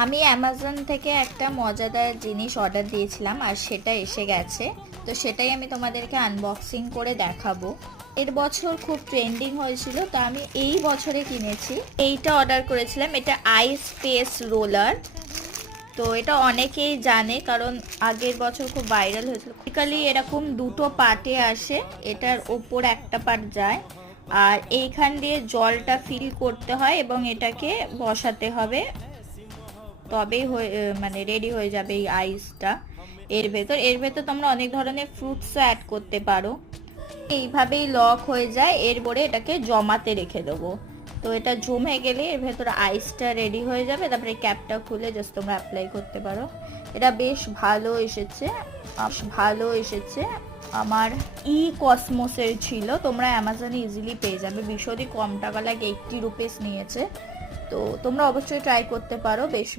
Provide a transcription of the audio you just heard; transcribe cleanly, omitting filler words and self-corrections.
আমি অ্যামাজন থেকে একটা মজাদার জিনিস অর্ডার দিয়েছিলাম আর সেটা এসে গেছে। তো সেটাই আমি তোমাদেরকে আনবক্সিং করে দেখাবো। এর বছর খুব ট্রেন্ডিং হয়েছিল, তো আমি এই বছরে কিনেছি। এইটা অর্ডার করেছিলাম, এটা আইস ফেস রোলার। তো এটা অনেকেই জানে কারণ আগের বছর খুব ভাইরাল হয়েছিল। বেসিক্যালি এরকম দুটো পার্টে আসে, এটার ওপর একটা পার্ট যায় আর এইখান দিয়ে জলটা ফিল করতে হয় এবং এটাকে বসাতে হবে, তবেই মানে রেডি হয়ে যাবে এই আইসটা। এর ভেতর তোমরা অনেক ধরনের ফ্রুটসও অ্যাড করতে পারো। এইভাবেই লক হয়ে যায়, এরপরে এটাকে জমাতে রেখে দেবো। তো এটা জমে গেলে এর ভেতর আইসটা রেডি হয়ে যাবে, তারপরে ক্যাপটা খুলে জাস্ট তোমরা অ্যাপ্লাই করতে পারো। এটা বেশ ভালো এসেছে। আমার কসমোসের ছিল, তোমরা অ্যামাজনে ইজিলি পেয়ে যাবে, ভীষণই কম টাকা লাগে, 80 রুপিস নিয়েছে। তো তোমরা অবশ্যই ট্রাই করতে পারো, বেশ